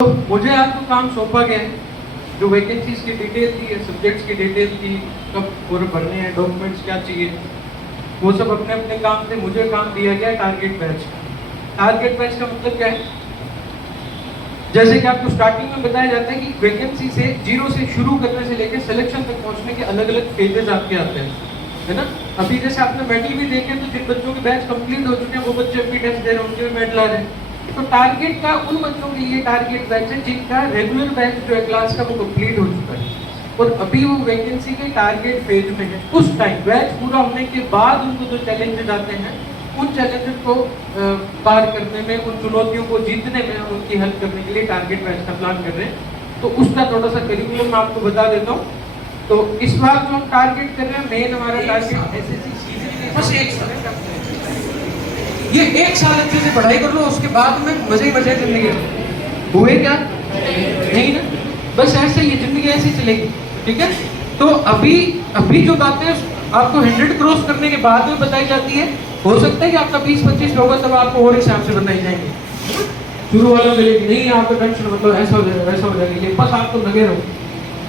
तो मुझे आपको काम सौंपा गया है, जो वैकेंसीज की डिटेल थी, सब्जेक्ट्स की डिटेल थी, कब पूरे भरने हैं, डॉक्यूमेंट्स क्या चाहिए, वो सब अपने अपने काम थे। मुझे काम दिया गया टारगेट बैच। टारगेट बैच का मतलब क्या है? जैसे कि आपको स्टार्टिंग में बताया जाता है कि वैकेंसी से जीरो से शुरू करने से लेकर सिलेक्शन तक पहुंचने के अलग अलग फेजेस आपके आते हैं, है ना। अभी जैसे आपने मेडल भी देखे, तो जिन बच्चों के बैच कंप्लीट हो चुके हैं वो बच्चे अपनी टेस्ट दे रहे हैं, उनके भी मेडल आ रहे हैं। तो टारगेट का उन बच्चों के लिए टारगेट बैच है जिनका रेगुलर बैच जो है क्लास का वो कंप्लीट हो चुका है और अभी वो वैकेंसी के टारगेट फेज में है। उस टाइम बैच पूरा होने के बाद उनको जो चैलेंजेस आते हैं, उन चैलेंजेस को पार करने में, उन चुनौतियों को जीतने में उनकी हेल्प करने के लिए टारगेट बैच का प्लान कर रहे हैं। तो उसका थोड़ा सा करिकुलम मैं आपको बता देता हूँ। तो इस बार जो हम टारगेट कर रहे हैं, मेन हमारा टारगेट बस एक साल। ये एक साल अच्छे से पढ़ाई कर लो, उसके बाद में मजे ही मजे जिंदगी हुए क्या नहीं ना। बस ऐसे ही जिंदगी ऐसी चलेगी, ठीक है। तो अभी अभी जो बातें आपको 100 क्रॉस करने के बाद में बताई जाती है, हो सकता है कि आपका 20-25 होगा तब आपको और हिसाब से बताई जाएंगे। शुरू वाला मिलेगी नहीं, आपको टेंशन मतलब ऐसा हो जाएगा वैसा हो जाएगा, ये बस आप तो लगे रहो।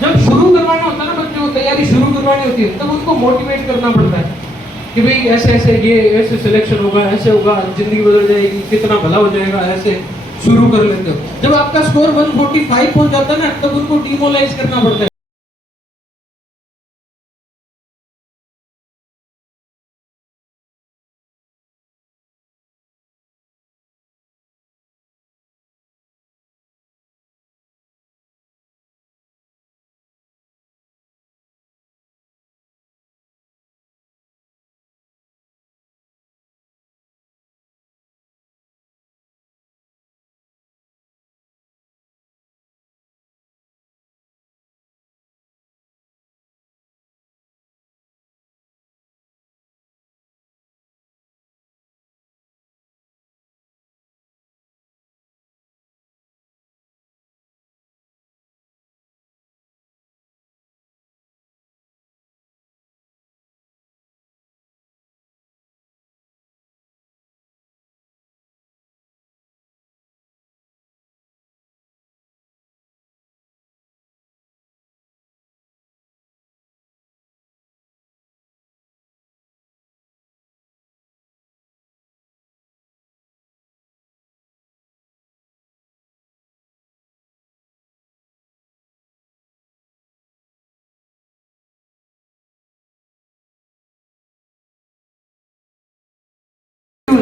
जब शुरू करवाना होता है ना, बच्चों को तैयारी शुरू करवानी होती है, तब उनको मोटिवेट करना पड़ता है कि भाई ऐसे ऐसे ये ऐसे सिलेक्शन होगा, ऐसे होगा, जिंदगी बदल जाएगी, कितना भला हो जाएगा, ऐसे शुरू कर लेते हो। जब आपका स्कोर 145 पहुंच जाता है ना, तब उनको डिमोलाइज करना पड़ता है।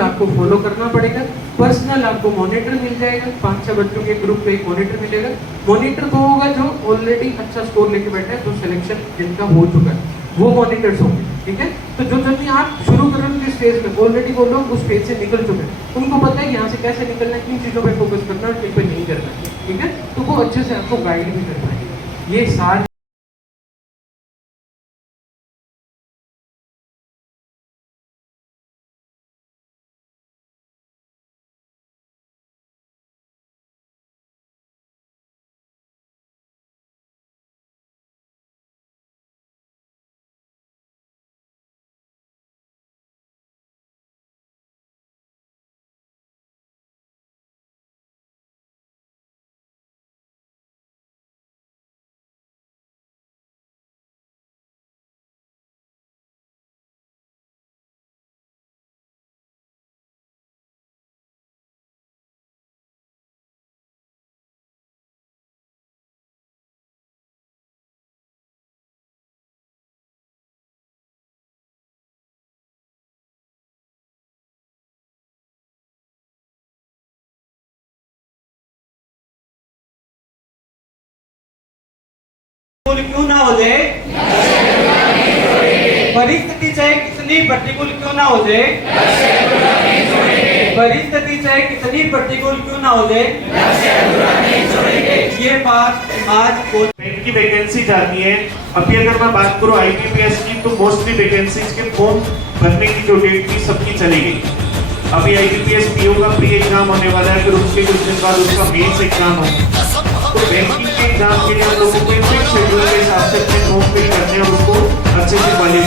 आपको फॉलो करना पड़ेगा। पर्सनल आपको मॉनिटर मिल जाएगा, 5-6 बच्चों के ग्रुप पे एक मॉनिटर मिलेगा। मॉनिटर वो होगा जो ऑलरेडी अच्छा स्कोर लेके बैठा है, जो सिलेक्शन जिनका हो चुका है, वो मॉनिटर्स होंगे, ठीक है। तो जो जब आप शुरू करेंगे के स्टेज में, ऑलरेडी वो लोग उस स्टेज से निकल चुके हैं, उनको पता है यहाँ से कैसे निकलना है, किन चीजों पे फोकस करना है, किन पे नहीं करना है, ठीक है। तो वो अच्छे से आपको गाइड भी कर पाएंगे। ये सारे क्यों ना हो जाए, परिस्थिति चाहे कितनी प्रतिकूल क्यों ना हो जाए, परिस्थिति चाहे कितनी प्रतिकूल क्यों ना हो जाए, ये बात आज बैंक की वैकेंसी जाती है। अभी अगर मैं बात करूं आईबीपीएस की, तो मोस्टली वैकेंसीज के फॉर्म भरने की जो डेट थी सबकी चली गई। अभी आईबीपीएस पीओ का प्री एग्जाम होने वाला है, फिर उसके कुछ दिन बाद उसका मेंस एग्जाम होगा। तो बैंकिंग के एग्जाम के लिए हम लोगों को फिक्स शेड्यूल के हिसाब से अपने फॉर्म फिल करने और उसको अच्छे से क्वालिफाई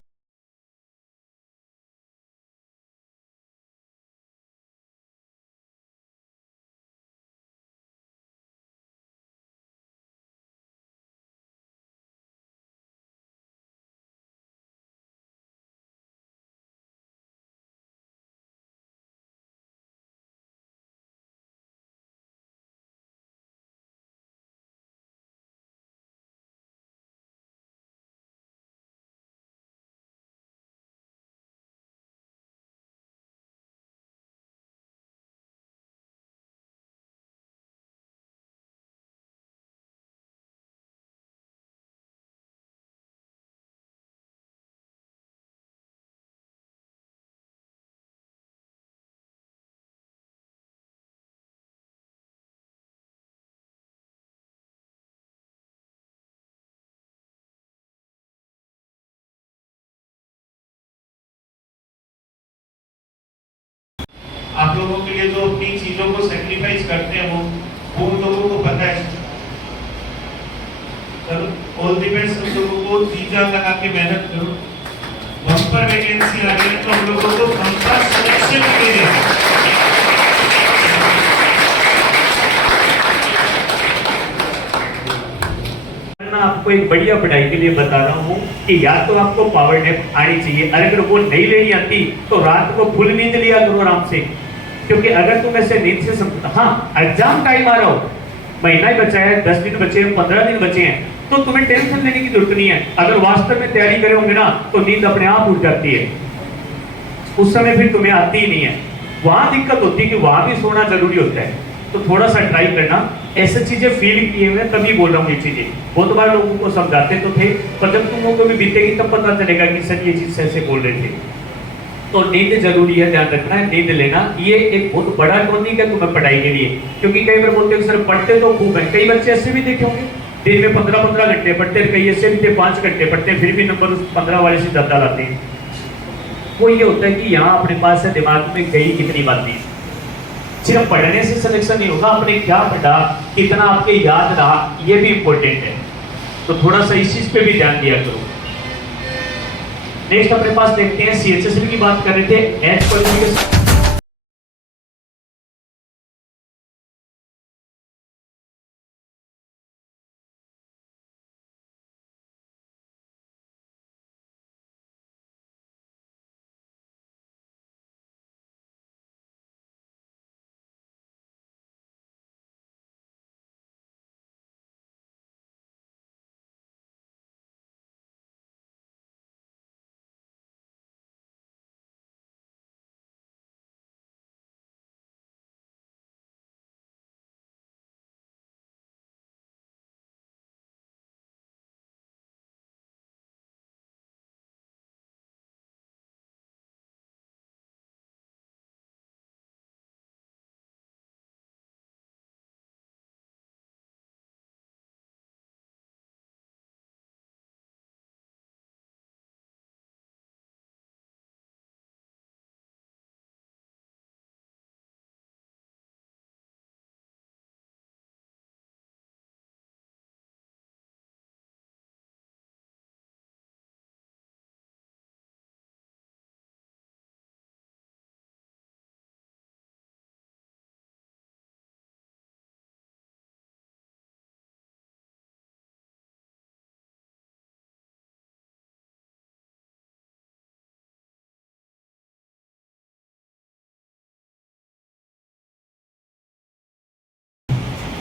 लोगों के लिए जो अपनी चीजों को सेक्रीफाइस करते हैं वो उन लोगों को पता है। चलो ऑल द बेस्ट सब लोगों को, जी जान लगा के मेहनत करो। बम्पर वैकेंसी आ रही है तो हम लोगों को बम्पर सिलेक्शन मिलेगा। मैं आपको एक बढ़िया पढ़ाई के लिए बता रहा हूँ कि या तो आपको पावर नैप आनी चाहिए, अगर वो नहीं लेनी आती तो रात को फुल नींद लिया करो आराम से, क्योंकि अगर तुम ऐसे नींद से हाँ एग्जाम टाइम आ रहा हो, महीना ही बचा है, 10 दिन बचे हैं, 15 दिन बचे हैं, तो तुम्हें टेंशन लेने की जरूरत नहीं है। अगर वास्तव में तैयारी करे होंगे ना तो नींद अपने आप उठ जाती है, उस समय फिर तुम्हें आती ही नहीं है। वहां दिक्कत होती है कि वहां भी सोना जरूरी होता है, तो थोड़ा सा ट्राई करना। ऐसे चीजें फील किए हुए तभी बोल रहा हूँ ये चीजें। बहुत बार लोगों को समझाते तो थे, पर जब तुम लोगों को भी बीतेगी तब पता चलेगा कि सर ये चीज ऐसे बोल रहे थे। तो नींद जरूरी है, ध्यान रखना है, नींद लेना ये एक बहुत बड़ा टॉनिक है तुम्हें पढ़ाई के लिए। क्योंकि कई बार बोलते हैं सर पढ़ते तो खूब है, कई बच्चे ऐसे भी देखे होंगे दिन में 15-15 घंटे पढ़ते, कई ऐसे भी थे 5 घंटे पढ़ते, फिर भी नंबर उस 15 वाले से ज्यादा लाते हैं। वो ये होता है कि यहाँ अपने पास है दिमाग में गई कितनी बातें। सिर्फ पढ़ने से सिलेक्शन नहीं होगा, आपने क्या पढ़ा, कितना आपके याद रहा, ये भी इंपॉर्टेंट है। तो थोड़ा सा इस चीज पे भी ध्यान दिया करो। नेक्स्ट अपने पास देखते हैं, सीएचएसएल की बात कर रहे थे, एच क्वालिफिकेशन।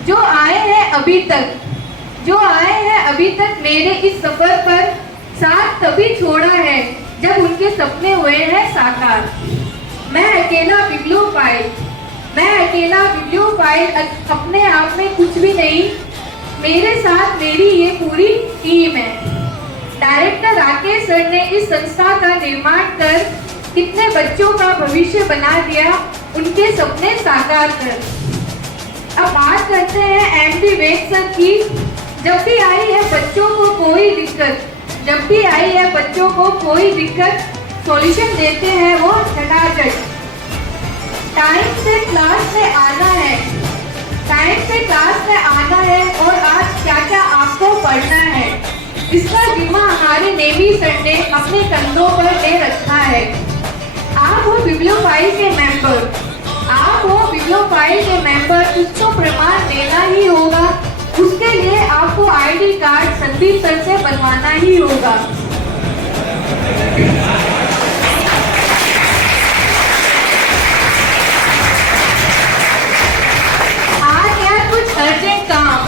जो आए हैं अभी तक मेरे इस सफर पर, साथ तभी छोड़ा है जब उनके सपने हुए हैं साकार। मैं अकेला बिब्लियोफाइल अपने आप में कुछ भी नहीं, मेरे साथ मेरी ये पूरी टीम है। डायरेक्टर राकेश सर ने इस संस्था का निर्माण कर कितने बच्चों का भविष्य बना दिया, उनके सपने साकार कर। अब बात करते हैं एमडी वेद सर की। जब भी आई है बच्चों को कोई दिक्कत, सॉल्यूशन देते हैं वो झटाझट। टाइम से क्लास में आना है और आज क्या क्या आपको पढ़ना है, इसका जिम्मा हमारे नेवी सर ने अपने कंधों पर ले रखा है। आप हो बिब्लियोफाइल के मेंबर, कुछ तो प्रमाण देना ही होगा। उसके लिए आपको आईडी कार्ड संदीप सर से बनवाना ही होगा। आ गया कुछ अर्जेंट काम,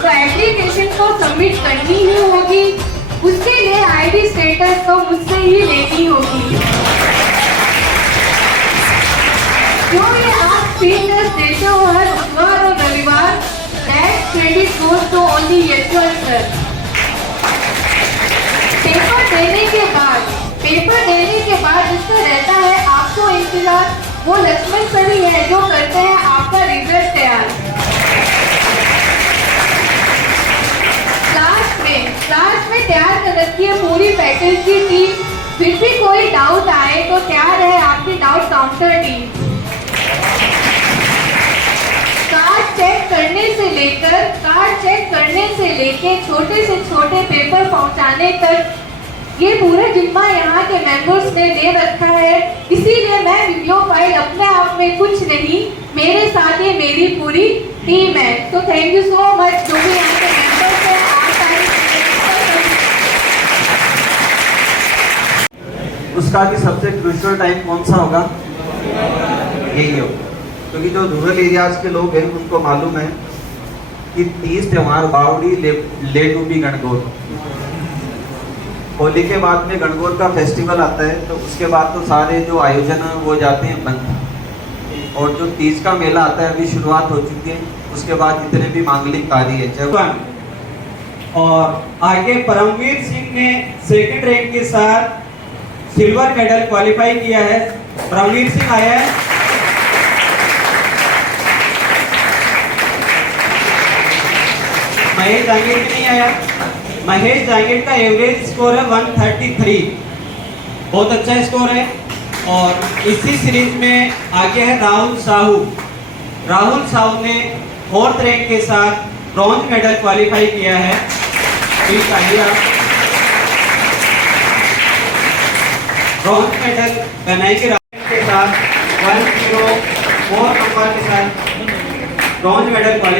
तो एप्लीकेशन को सबमिट करनी ही होगी। उसके लिए आईडी स्टेटस तो मुझसे ही लेनी होगी। जो ये आप फीचर्स देते हो हर बुधवार और रविवार, that credit goes to only Yashwant sir. Paper देने के बाद जिसका रहता है आपको इंतजार, वो लक्ष्मण सर ही है जो करते हैं आपका रिजल्ट तैयार। क्लास में तैयार कर रखी है पूरी फैकल्टी टीम, फिर जब भी कोई डाउट आए तो तैयार है आपकी doubt counter team. Card check करने से लेकर छोटे से छोटे पेपर पहुंचाने तक ये पूरा जिम्मा यहाँ के मेंबर्स ने ले रखा है। इसीलिए मैं वीडियो फाइल अपने आप में कुछ नहीं, मेरे साथ ये मेरी पूरी टीम है। तो थैंक यू सो मच जो भी यहाँ के मेंबर्स हैं। उसका भी सबसे क्रूशियल टाइम कौन सा होगा? यही हो, क्योंकि जो रूरल एरियाज के लोग हैं उनको मालूम है कि 30 त्योहार बावड़ी ले डूबी गणगौर, होली के बाद में गणगौर का फेस्टिवल आता है, तो उसके बाद तो सारे जो आयोजन है वो जाते हैं बंद। और जो 30 का मेला आता है अभी शुरुआत हो चुकी है, उसके बाद जितने भी मांगलिक कार्य है जब और आगे परमवीर सिंह ने सेकंड रैंक के साथ सिल्वर मेडल क्वालिफाई किया है। परमवीर सिंह आया है। महेश जांगीर भी नहीं आया। महेश जांगीर का एवरेज स्कोर है 133, बहुत अच्छा स्कोर है। और इसी सीरीज में आगे है राहुल साहू। राहुल साहू ने 4th रैंक के साथ ब्रॉन्ज मेडल क्वालिफाई किया है। ठीक है, ब्रॉन्ज मेडल बनाई के साथ 104 नंबर के साथ ब्रॉन्ज मेडल क्वालिफाई